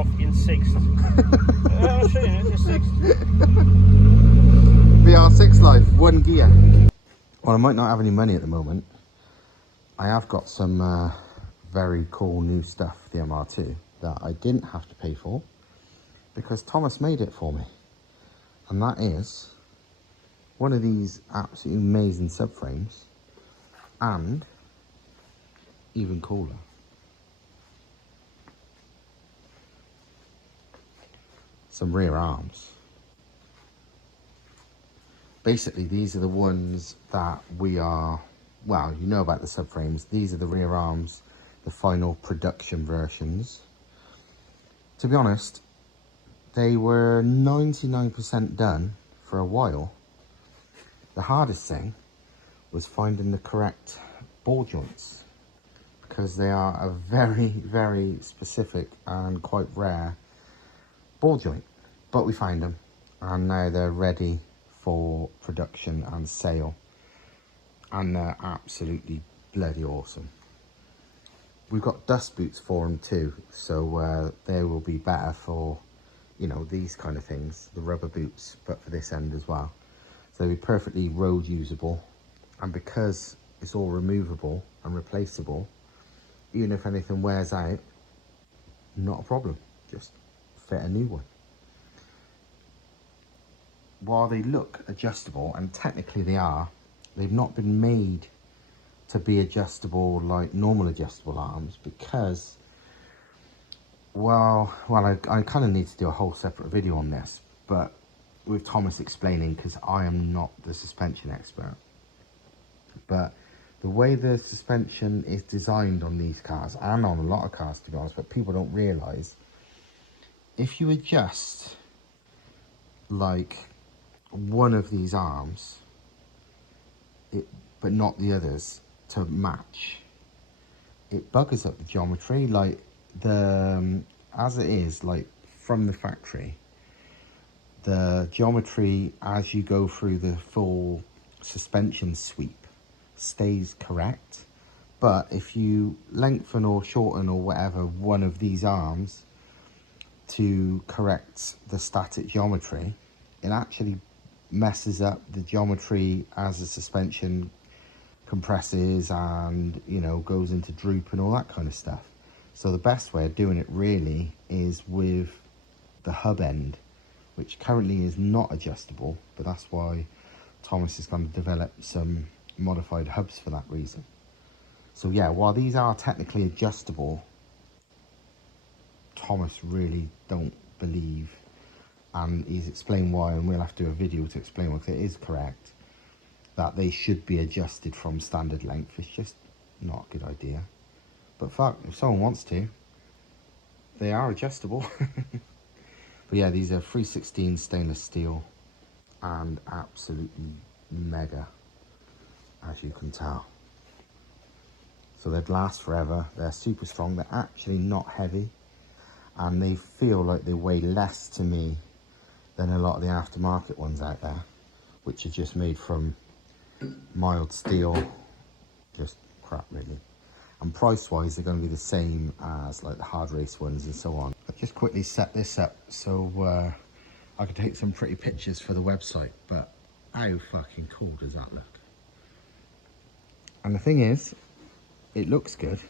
off in sixth. I'm showing it, it's sixth. VR6 life, 1 gear. Well, I might not have any money at the moment. I have got some very cool new stuff for the MR2 that I didn't have to pay for because Thomas made it for me. And that is one of these absolutely amazing subframes, and even cooler, some rear arms. Basically, these are the ones that we are, well, you know about the subframes. These are the rear arms, the final production versions. To be honest, they were 99% done for a while. The hardest thing was finding the correct ball joints, because they are a very, very specific and quite rare ball joint. But we found them, and now they're ready for production and sale, and they're absolutely bloody awesome. We've got dust boots for them too, so they will be better for, you know, these kind of things, the rubber boots, but for this end as well. So they'll be perfectly road usable, and because it's all removable and replaceable, even if anything wears out, not a problem, just fit a new one. While they look adjustable, and technically they are, they've not been made to be adjustable like normal adjustable arms, because, well, I kind of need to do a whole separate video on this, but with Thomas explaining, because I am not the suspension expert. But the way the suspension is designed on these cars, and on a lot of cars to be honest, but people don't realise, if you adjust like one of these arms, but not the others, to match, it buggers up the geometry. Like as it is, like from the factory, the geometry as you go through the full suspension sweep stays correct, but if you lengthen or shorten or whatever one of these arms to correct the static geometry, it actually messes up the geometry as the suspension compresses and, you know, goes into droop and all that kind of stuff. So the best way of doing it really is with the hub end, which currently is not adjustable, but that's why Thomas is going to develop some modified hubs for that reason. So yeah, while these are technically adjustable, Thomas really don't believe, and he's explained why, and we'll have to do a video to explain why, it is correct that they should be adjusted from standard length. It's just not a good idea, but fuck, if someone wants to, they are adjustable. But yeah, these are 316 stainless steel and absolutely mega, as you can tell. So they'd last forever. They're super strong. They're actually not heavy, and they feel like they weigh less to me than a lot of the aftermarket ones out there, which are just made from mild steel, just crap really. And price wise, they're going to be the same as like the hard race ones and so on. I've just quickly set this up so I can take some pretty pictures for the website, but how fucking cool does that look? And the thing is, it looks good,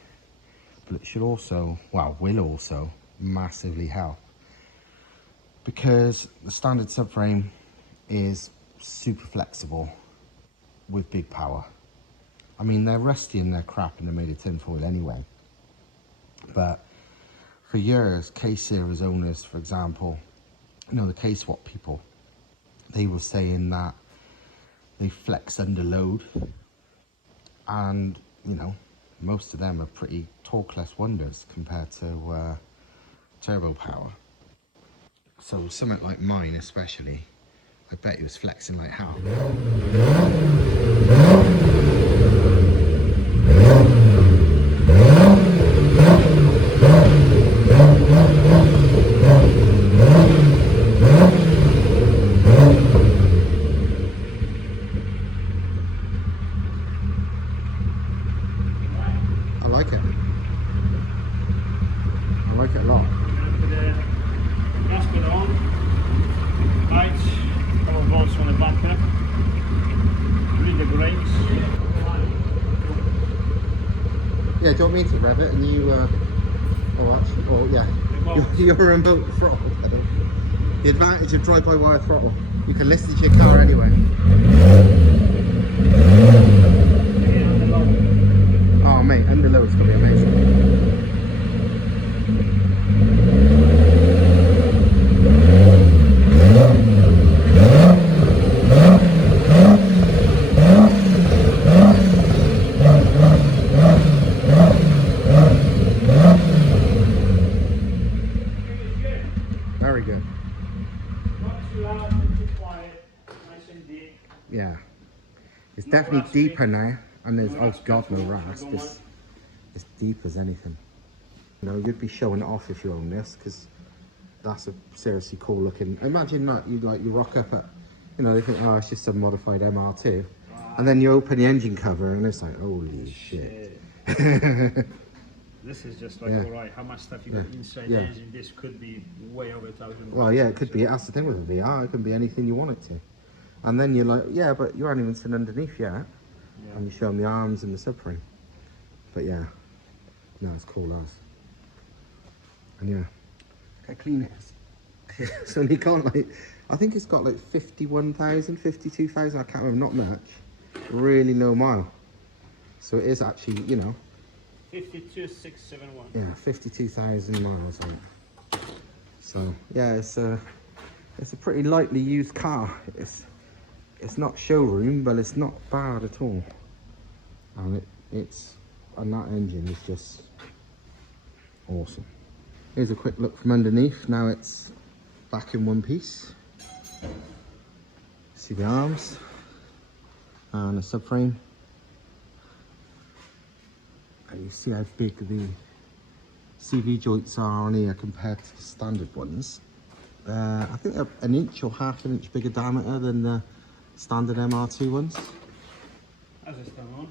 but it should also, well, will also massively help, because the standard subframe is super flexible with big power. I mean, they're rusty and they're crap and they're made of tinfoil anyway, but for years, K-Series owners, for example, you know, the K-Swap people, they were saying that they flex under load, and, you know, most of them are pretty torqueless wonders compared to turbo power. So something like mine especially, I bet he was flexing like hell. I like it. I like it a lot. Yeah, do you want me to rev it and you, yeah, Remote. your remote throttle pedal. The advantage of drive-by-wire throttle, you can listen to your car anyway. Again on the low. Oh mate, under low it's going to be amazing. Very good. Not too loud, not too quiet. Nice and deep. Yeah. It's No definitely raspy. deeper now. And there's, No oh raspy god, at no all, rasp. I don't It's deep as anything. You know, you'd be showing it off if you own this, because that's a seriously cool looking. Imagine that you rock up at, you know, they think, oh, it's just some modified MR2. And then you open the engine cover and it's like, holy shit. This is just like, Yeah. alright, how much stuff you got inside Yeah. the engine? This could be way over 1,000. Well, yeah, it could be. That's the thing with a VR. It can be anything you want it to. And then you're like, yeah, but you haven't even seen underneath yet. Yeah. And you show them the arms and the subframe. But yeah, no, it's cool as. And yeah, look how clean it is. It's only got like, I think it's got like 51,000, 52,000, I can't remember, not much. Really low mile. So it is actually, you know. 52,671. Yeah, 52,000 miles on it. So yeah, it's a pretty lightly used car. It's not showroom, but it's not bad at all. And and that engine is just awesome. Here's a quick look from underneath. Now it's back in one piece. See the arms and the subframe. And you see how big the CV joints are on here compared to the standard ones. I think they're an inch or half an inch bigger diameter than the standard MR2 ones. As a standard one.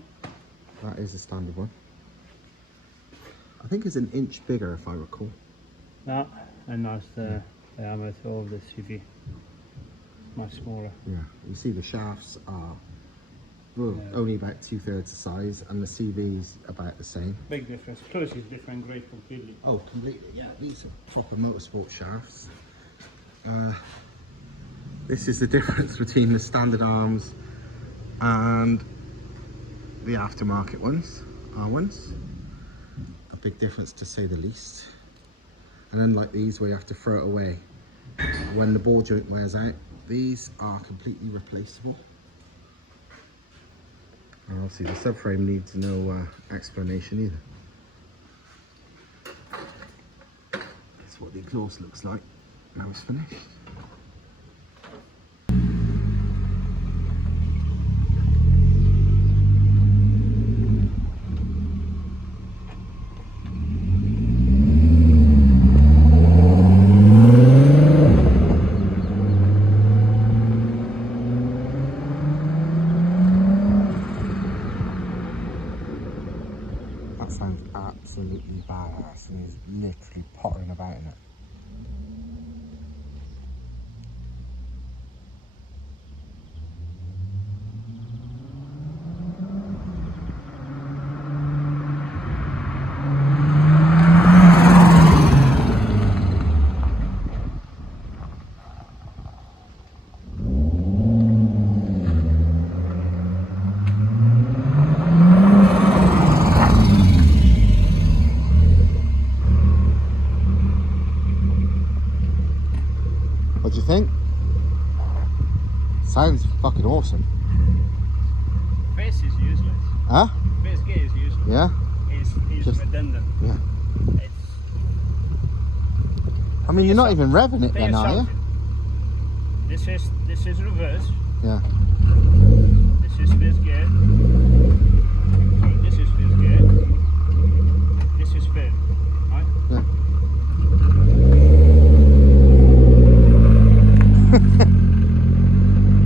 That is a standard one. I think it's an inch bigger if I recall. No, and that's the diameter of the CV. Much smaller. Yeah, you see the shafts are Yeah. only about 2/3 the size, and the CV's about the same. Big difference. Close is different grade completely. Oh, completely, yeah. These are proper motorsport shafts. This is the difference between the standard arms and the aftermarket ones, our ones. A big difference to say the least. And unlike these where you have to throw it away when the ball joint wears out, these are completely replaceable. And obviously the subframe needs no explanation either. That's what the exhaust looks like now it's finished. That sounds absolutely badass, and he's literally pottering about in it. What do you think? Sounds fucking awesome. Face is useless. Huh? Face gear is useless. Yeah? It's Just- redundant. Yeah. It's I mean, you're not even revving it Tell then, you are you? something. This is reverse. Yeah. This is face gear. Sorry, this is face gear. This is fifth. Right? Yeah.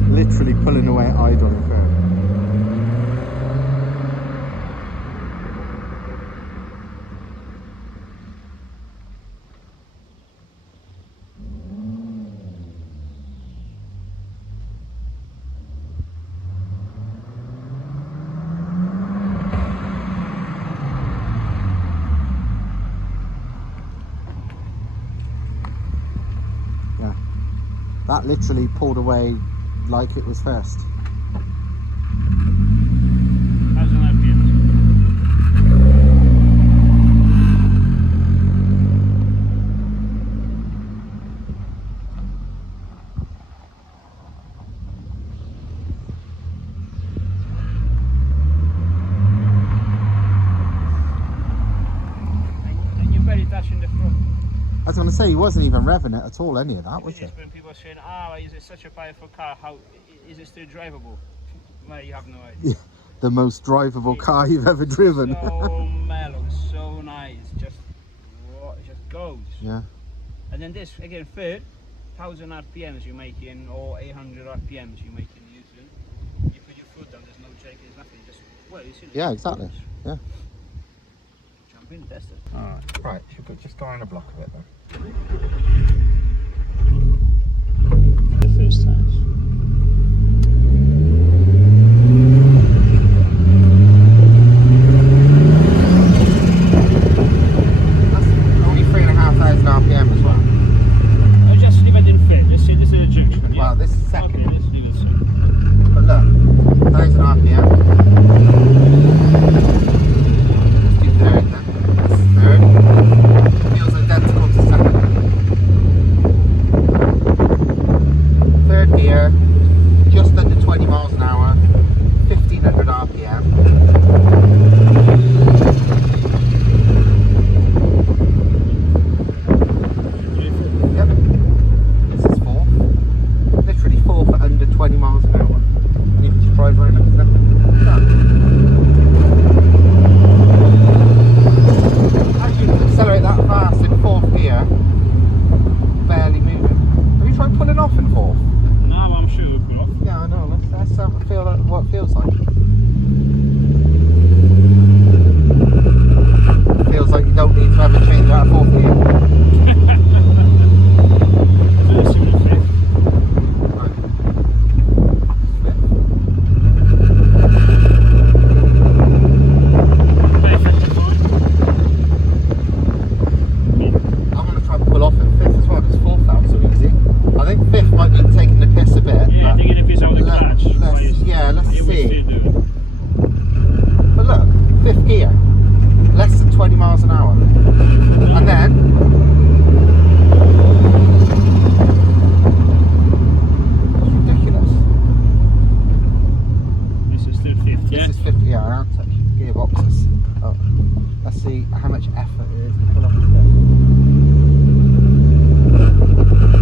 Literally pulling away at idling firm. That literally pulled away like it was first. 1000 RPM. And you're very touching the front. I was going to say, he wasn't even revving it at all, any of that, was he? When people are saying, "Ah, is it such a powerful car? How is it still drivable?" Well, you have no idea. Yeah, the most drivable car you've ever driven. So mellow, so nice, it just goes. Yeah. And then this again, third, 1000 RPMs you're making, or 800 RPMs you're making using. You put your foot down, there's no shake, there's nothing. Just well, you see. Yeah, exactly. Yeah. Jump in, test it. All right. Right, should we just go on the block a bit then? The first time. That's only 3,500 RPM as well. Just leave it in fifth. Just see, this is a junction. Yeah? Well, this is second. Okay, let's leave it so. But look, 1,000 RPM. Let's do third then. This is third. Feels identical to second. Third gear, just under 20 miles an hour, 1,500 RPM. Yep. This is fourth. Literally fourth at under 20 miles an hour. And you can just drive around like that. How do you accelerate that fast in fourth gear? Barely moving. Have you tried pulling off in fourth? No, I'm sure we'll pull off. Yeah, I know. Let's have a feel at what it feels like. It feels like you don't need to ever change out of fourth gear. So let's see what fifth. Right. I'm going to try and pull off in fifth as well because fourth sounds so easy. I think fifth might be taking the piss a bit. Yeah, taking a piece out of the clutch. Let's You will see. still do it. But look, fifth gear, less than 20 miles an hour. And then, it's ridiculous. This is still fifth, yeah? This is 50, yeah, I haven't touched gearboxes. Oh, let's see how much effort it is to pull off the bit.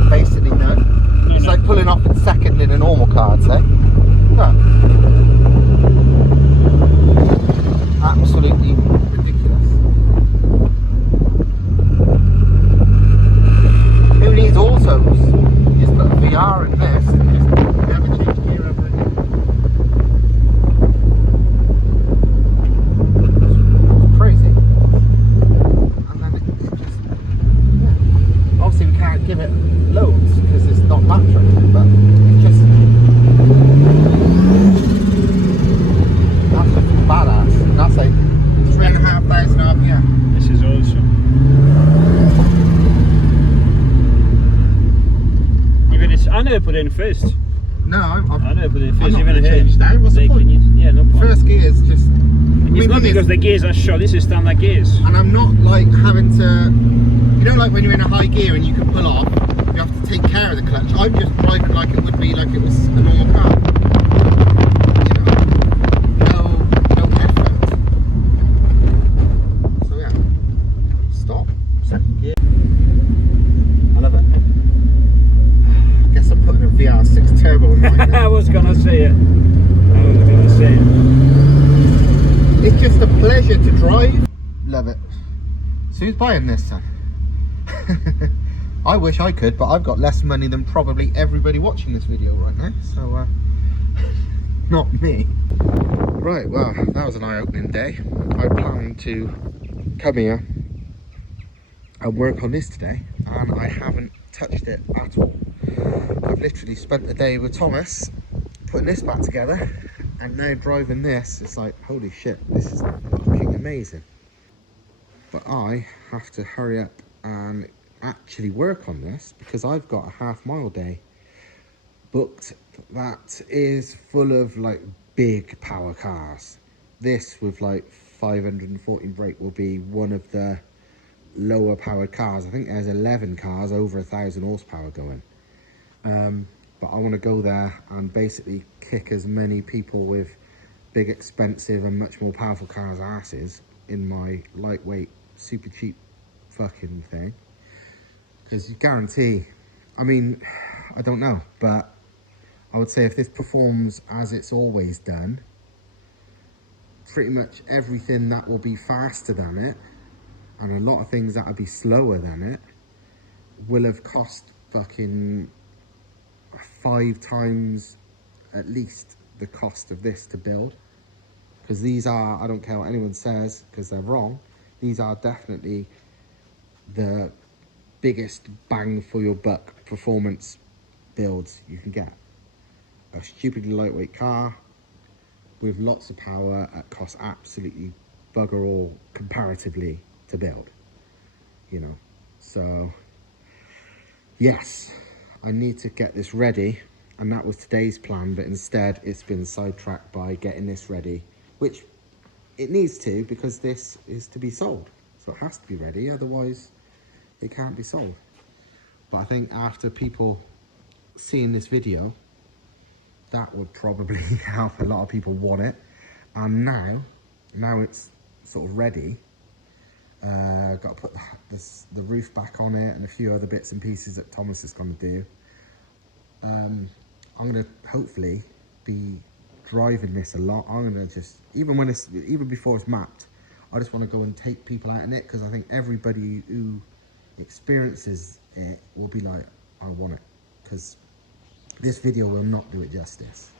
Basically none. It's like pulling off in second in a normal car, I'd say. No. Absolutely ridiculous. Who needs autos? You just put VR in this and just never change gear ever again. It's crazy. And then it just, yeah. Obviously we can't give it loads because it's not battery, but it's just, that's just badass. And that's like 3,500 RPM. This is awesome. Even it's, I never put it in first. No, I never put it in I'm first. not Even going to here. change down. What's the point? Yeah, no point. First gear is just. It's not because the gears are short. This is standard gears. And I'm not like having to, you know, like when you're in a high gear and you can pull off, you have to take care of the clutch. I'm just driving like it would be like it was a normal car. You know, no effort. So yeah, stop, second gear. I love it. I guess I'm putting a VR6 Turbo in mine. I was gonna say it. It's just a pleasure to drive. Love it. So who's buying this then? I wish I could, but I've got less money than probably everybody watching this video right now, so not me. Right, well, that was an eye-opening day. I planned to come here and work on this today, and I haven't touched it at all. I've literally spent the day with Thomas putting this back together, and now driving this. It's like, holy shit, this is fucking amazing. But I have to hurry up and actually work on this because I've got a half-mile day booked that is full of like big power cars. This with like 514 brake will be one of the lower powered cars. I think there's 11 cars over 1,000 horsepower going. But I want to go there and basically kick as many people with big, expensive and much more powerful cars' asses in my lightweight, super cheap fucking thing. Because you guarantee, I mean, I don't know, but I would say if this performs as it's always done, pretty much everything that will be faster than it, and a lot of things that will be slower than it, will have cost fucking 5 times at least the cost of this to build. Because these are, I don't care what anyone says, because they're wrong, these are definitely the biggest bang for your buck performance builds you can get. A stupidly lightweight car with lots of power at cost absolutely bugger all comparatively to build, you know. So yes, I need to get this ready, and that was today's plan, but instead it's been sidetracked by getting this ready, which it needs to, because this is to be sold, so it has to be ready, otherwise it can't be sold. But I think after people seeing this video, that would probably help a lot of people want it. And now it's sort of ready. Got to put the roof back on it and a few other bits and pieces that Thomas is going to do. I'm going to hopefully be driving this a lot. I'm going to just, even before it's mapped, I just want to go and take people out in it, because I think everybody who experiences it will be like, I want it. Because this video will not do it justice.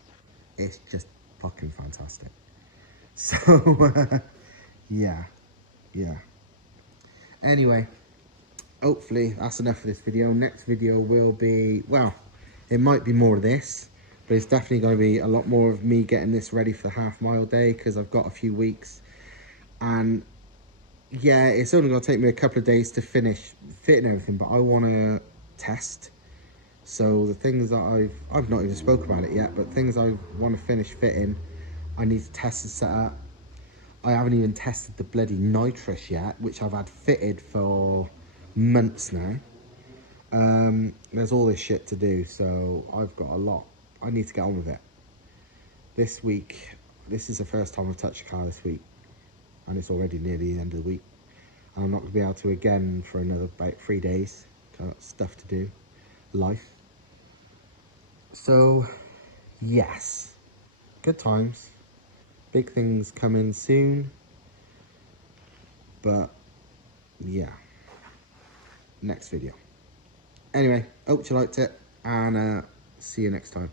It's just fucking fantastic. So yeah. Anyway, hopefully that's enough for this video. Next video will be, well, it might be more of this, but it's definitely going to be a lot more of me getting this ready for the half-mile day, because I've got a few weeks. And yeah, it's only going to take me a couple of days to finish fitting everything, but I want to test. So the things that I've not even spoke about it yet, but things I want to finish fitting, I need to test and set up. I haven't even tested the bloody nitrous yet, which I've had fitted for months now. There's all this shit to do, so I've got a lot. I need to get on with it. This week, this is the first time I've touched a car this week, and it's already nearly the end of the week. And I'm not going to be able to again for another about 3 days. Got stuff to do. Life. So yes, good times, big things coming soon, but yeah, next video. Anyway, hope you liked it, and see you next time.